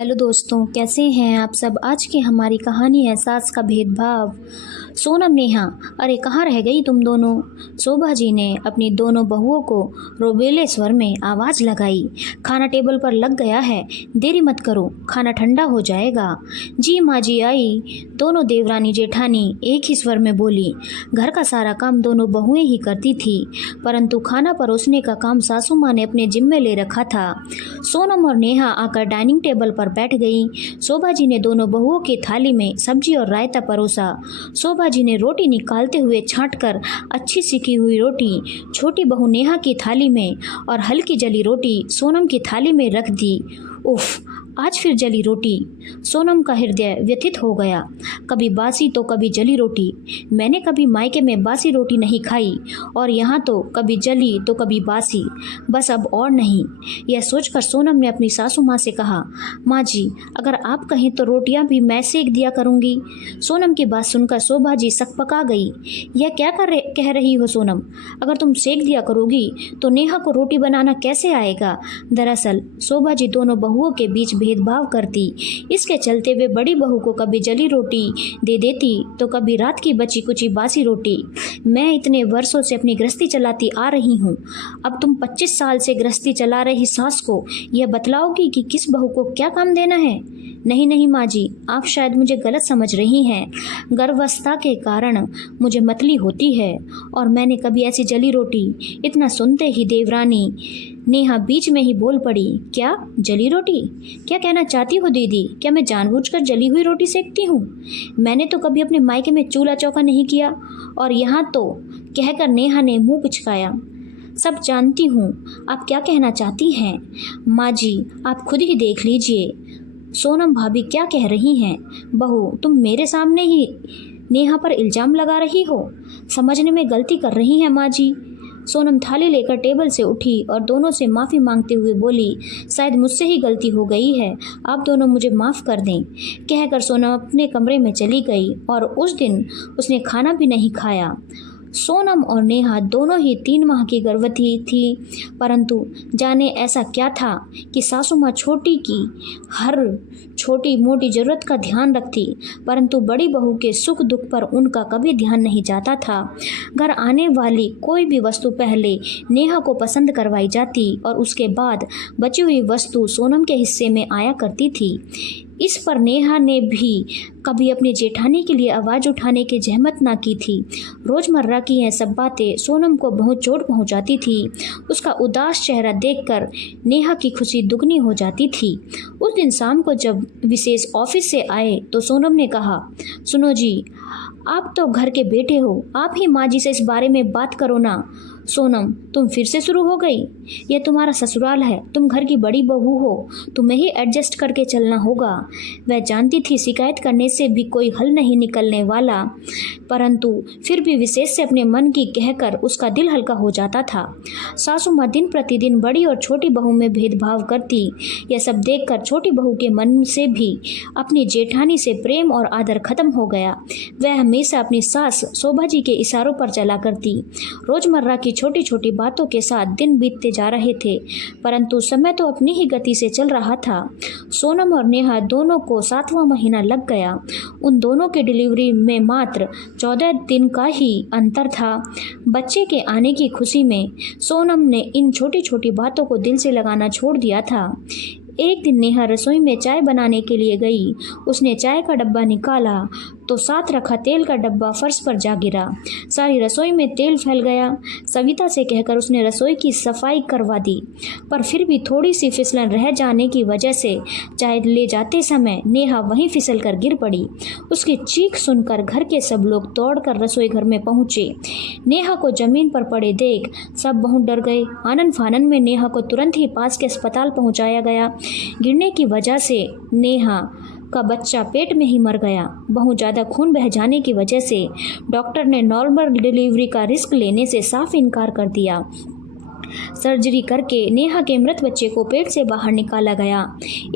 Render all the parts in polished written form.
Hello दोस्तों, कैसे हैं आप सब। आज की हमारी कहानी है सास का भेदभाव। सोनम, नेहा, अरे कहाँ रह गई तुम दोनों। शोभा जी ने अपनी दोनों बहुओं को रोबेले स्वर में आवाज लगाई। खाना टेबल पर लग गया है, देरी मत करो, खाना ठंडा हो जाएगा। जी माँ जी आई, दोनों देवरानी जेठानी एक ही स्वर में बोली। घर का सारा काम दोनों बहुएं ही करती थी, परंतु खाना परोसने का काम सासू माँ ने अपने जिम्मे ले रखा था। सोनम और नेहा आकर डाइनिंग टेबल पर बैठ गईं। शोभा जी ने दोनों बहुओं की थाली में सब्जी और रायता परोसा। शोभा जी ने रोटी निकालते हुए छांटकर अच्छी सिकी हुई रोटी छोटी बहू नेहा की थाली में और हल्की जली रोटी सोनम की थाली में रख दी। उफ, आज फिर जली रोटी। सोनम का हृदय व्यथित हो गया। कभी बासी तो कभी जली रोटी। मैंने कभी मायके में बासी रोटी नहीं खाई, और यहाँ तो कभी जली तो कभी बासी, बस अब और नहीं। यह सोचकर सोनम ने अपनी सासू माँ से कहा, माँ जी, अगर आप कहें तो रोटियां भी मैं सेक दिया करूँगी। सोनम की बात सुनकर शोभा जी सकपका गई। यह क्या कह रही हो सोनम। अगर तुम सेक दिया करोगी तो नेहा को रोटी बनाना कैसे आएगा। दरअसल शोभा जी दोनों बहुओं के बीच भेदभाव करती। इसके चलते वे बड़ी बहू को कभी जली रोटी दे देती तो कभी रात की बची कुची बासी रोटी। मैं इतने वर्षों से अपनी गृहस्थी चलाती आ रही हूँ, अब तुम 25 साल से गृहस्थी चला रही सास को यह बतलाओगी कि किस बहू को क्या काम देना है। नहीं नहीं माँ जी, आप शायद मुझे गलत समझ रही हैं। गर्भावस्था के कारण मुझे मतली होती है, और मैंने कभी ऐसी जली रोटी। इतना सुनते ही देवरानी नेहा बीच में ही बोल पड़ी, क्या जली रोटी? क्या कहना चाहती हो दीदी? क्या मैं जानबूझकर जली हुई रोटी सेकती हूँ? मैंने तो कभी अपने मायके में चूल्हा चौका नहीं किया। और यहाँ तो, कहकर नेहा ने मुंह पिचकाया। सब जानती हूँ आप क्या कहना चाहती हैं। माँ जी, आप खुद ही देख लीजिए सोनम भाभी क्या कह रही हैं। बहू, तुम मेरे सामने ही नेहा पर इल्जाम लगा रही हो। समझने में गलती कर रही हैं माँ जी। सोनम थाली लेकर टेबल से उठी और दोनों से माफ़ी मांगते हुए बोली, शायद मुझसे ही गलती हो गई है, आप दोनों मुझे माफ़ कर दें। कहकर सोनम अपने कमरे में चली गई और उस दिन उसने खाना भी नहीं खाया। सोनम और नेहा दोनों ही 3 माह की गर्भवती थी, परंतु जाने ऐसा क्या था कि सासू माँ छोटी की हर छोटी मोटी ज़रूरत का ध्यान रखती, परंतु बड़ी बहू के सुख दुख पर उनका कभी ध्यान नहीं जाता था। घर आने वाली कोई भी वस्तु पहले नेहा को पसंद करवाई जाती और उसके बाद बची हुई वस्तु सोनम के हिस्से में आया करती थी। इस पर नेहा ने भी कभी अपने जेठानी के लिए आवाज़ उठाने की जहमत ना की थी। रोज़मर्रा की यह सब बातें सोनम को बहुत चोट पहुंचाती थी। उसका उदास चेहरा देखकर नेहा की खुशी दुगनी हो जाती थी। उस दिन शाम को जब विशेष ऑफिस से आए तो सोनम ने कहा, सुनो जी, आप तो घर के बेटे हो, आप ही माँ जी से इस बारे में बात करो ना। सोनम, तुम फिर से शुरू हो गई। यह तुम्हारा ससुराल है, तुम घर की बड़ी बहू हो, तुम्हें ही एडजस्ट करके चलना होगा। वह जानती थी शिकायत करने से भी कोई हल नहीं निकलने वाला, परंतु फिर भी विशेष से अपने मन की कहकर उसका दिल हल्का हो जाता था। सासू माँ दिन प्रतिदिन बड़ी और छोटी बहू में भेदभाव करती। यह सब देखकर छोटी बहू के मन से भी अपनी जेठानी से प्रेम और आदर खत्म हो गया। वह हमेशा अपनी सास शोभा जी के इशारों पर चला करती। रोजमर्रा की छोटी छोटी बातों के साथ दिन बीतते जा रहे थे, परंतु समय तो अपनी ही गति से चल रहा था। सोनम और नेहा दोनों को 7वां महीना लग गया। उन दोनों की डिलीवरी में मात्र 14 दिन का ही अंतर था। बच्चे के आने की खुशी में सोनम ने इन छोटी छोटी बातों को दिल से लगाना छोड़ दिया था। एक दिन नेहा रसोई में चाय बनाने के लिए गई। उसने चाय का डब्बा निकाला तो साथ रखा तेल का डब्बा फर्श पर जा गिरा। सारी रसोई में तेल फैल गया। सविता से कहकर उसने रसोई की सफाई करवा दी, पर फिर भी थोड़ी सी फिसलन रह जाने की वजह से चाय ले जाते समय नेहा वहीं फिसल कर गिर पड़ी। उसकी चीख सुनकर घर के सब लोग दौड़कर रसोई घर में पहुंचे। नेहा को जमीन पर पड़े देख सब बहुत डर गए। आनन फानन में नेहा को तुरंत ही पास के अस्पताल पहुंचाया गया। गिरने की वजह से नेहा का बच्चा पेट में ही मर गया। बहुत ज़्यादा खून बह जाने की वजह से डॉक्टर ने नॉर्मल डिलीवरी का रिस्क लेने से साफ इनकार कर दिया। सर्जरी करके नेहा के मृत बच्चे को पेट से बाहर निकाला गया।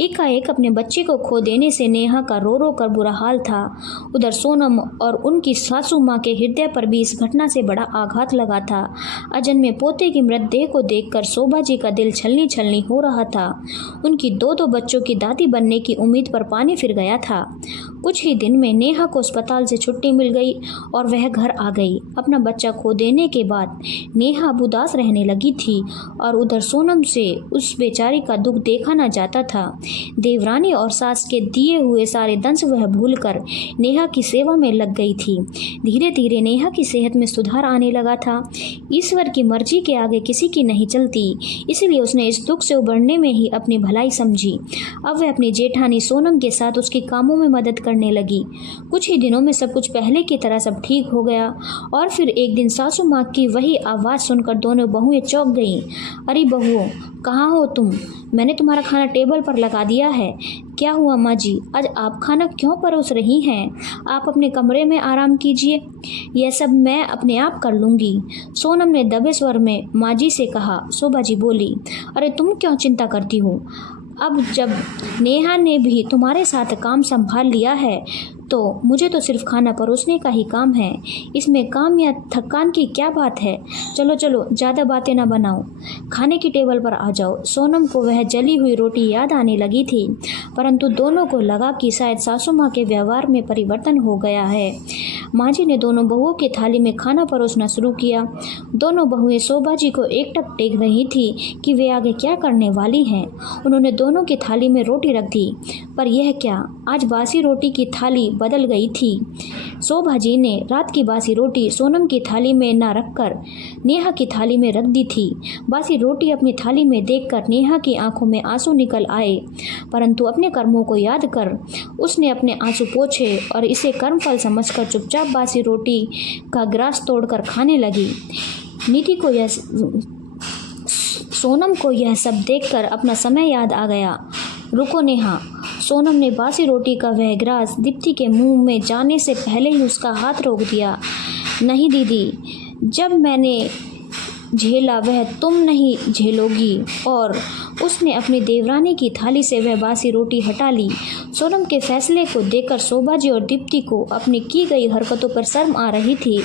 एकाएक अपने बच्चे को खो देने से नेहा का रो रो कर बुरा हाल था। उधर सोनम और उनकी सासू माँ के हृदय पर भी इस घटना से बड़ा आघात लगा था। अजन्मे पोते की मृतदेह को देखकर शोभा जी का दिल छलनी छलनी हो रहा था। उनकी दो बच्चों की दादी बनने की उम्मीद पर पानी फिर गया था। कुछ ही दिन में नेहा को अस्पताल से छुट्टी मिल गई और वह घर आ गई। अपना बच्चा खो देने के बाद नेहा अब उदास रहने लगी थी और उधर सोनम से उस बेचारी का दुख देखा न जाता था। देवरानी और सास के दिए हुए सारे दंश वह भूलकर नेहा की सेवा में लग गई थी। धीरे धीरे नेहा की सेहत में सुधार आने लगा था। ईश्वर की मर्जी के आगे किसी की नहीं चलती, इसलिए उसने इस दुख से उबरने में ही अपनी भलाई समझी। अब वह अपनी जेठानी सोनम के साथ उसके कामों में मदद करने लगी। कुछ ही दिनों में सब कुछ पहले की तरह सब ठीक हो गया और फिर एक दिन सासू माँ की वही आवाज़ सुनकर दोनों बहुएं चौंक गईं। अरे बहुओं, कहाँ हो तुम? मैंने तुम्हारा खाना टेबल पर लगा दिया है। क्या हुआ माँ जी, आज आप खाना क्यों परोस रही हैं? आप अपने कमरे में आराम कीजिए, यह सब मैं अपने आप कर लूँगी। सोनम ने दबे स्वर में माँ जी से कहा। शोभा जी बोली, अरे तुम क्यों चिंता करती हो? अब जब नेहा ने भी तुम्हारे साथ काम संभाल लिया है तो मुझे तो सिर्फ खाना परोसने का ही काम है। इसमें काम या थकान की क्या बात है? चलो चलो, ज़्यादा बातें ना बनाओ, खाने की टेबल पर आ जाओ। सोनम को वह जली हुई रोटी याद आने लगी थी, परंतु दोनों को लगा कि शायद सासू माँ के व्यवहार में परिवर्तन हो गया है। माँ जी ने दोनों बहुओं की थाली में खाना परोसना शुरू किया। दोनों बहुएं शोभा जी को एकटक देख रही थी कि वे आगे क्या करने वाली हैं। उन्होंने दोनों की थाली में रोटी रख दी, पर यह क्या, आज बासी रोटी की थाली बदल गई थी। शोभा जी ने रात की बासी रोटी सोनम की थाली में न रखकर नेहा की थाली में रख दी थी। बासी रोटी अपनी थाली में देखकर नेहा की आंखों में आंसू निकल आए, परंतु अपने कर्मों को याद कर उसने अपने आंसू पोंछे और इसे कर्मफल समझकर चुपचाप बासी रोटी का ग्रास तोड़कर खाने लगी। नीति को सोनम को यह सब देखकर अपना समय याद आ गया। रुको नेहा, सोनम ने बासी रोटी का वह ग्रास दीप्ति के मुंह में जाने से पहले ही उसका हाथ रोक दिया। नहीं दीदी, जब मैंने झेला वह तुम नहीं झेलोगी। और उसने अपनी देवरानी की थाली से वह बासी रोटी हटा ली। सोनम के फैसले को देखकर शोभा जी और दीप्ति को अपनी की गई हरकतों पर शर्म आ रही थी,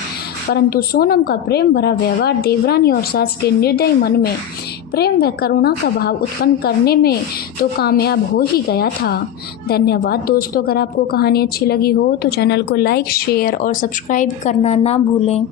परंतु सोनम का प्रेम भरा व्यवहार देवरानी और सास के निर्दयी मन में प्रेम व करुणा का भाव उत्पन्न करने में तो कामयाब हो ही गया था। धन्यवाद दोस्तों। अगर आपको कहानी अच्छी लगी हो तो चैनल को लाइक, शेयर और सब्सक्राइब करना ना भूलें।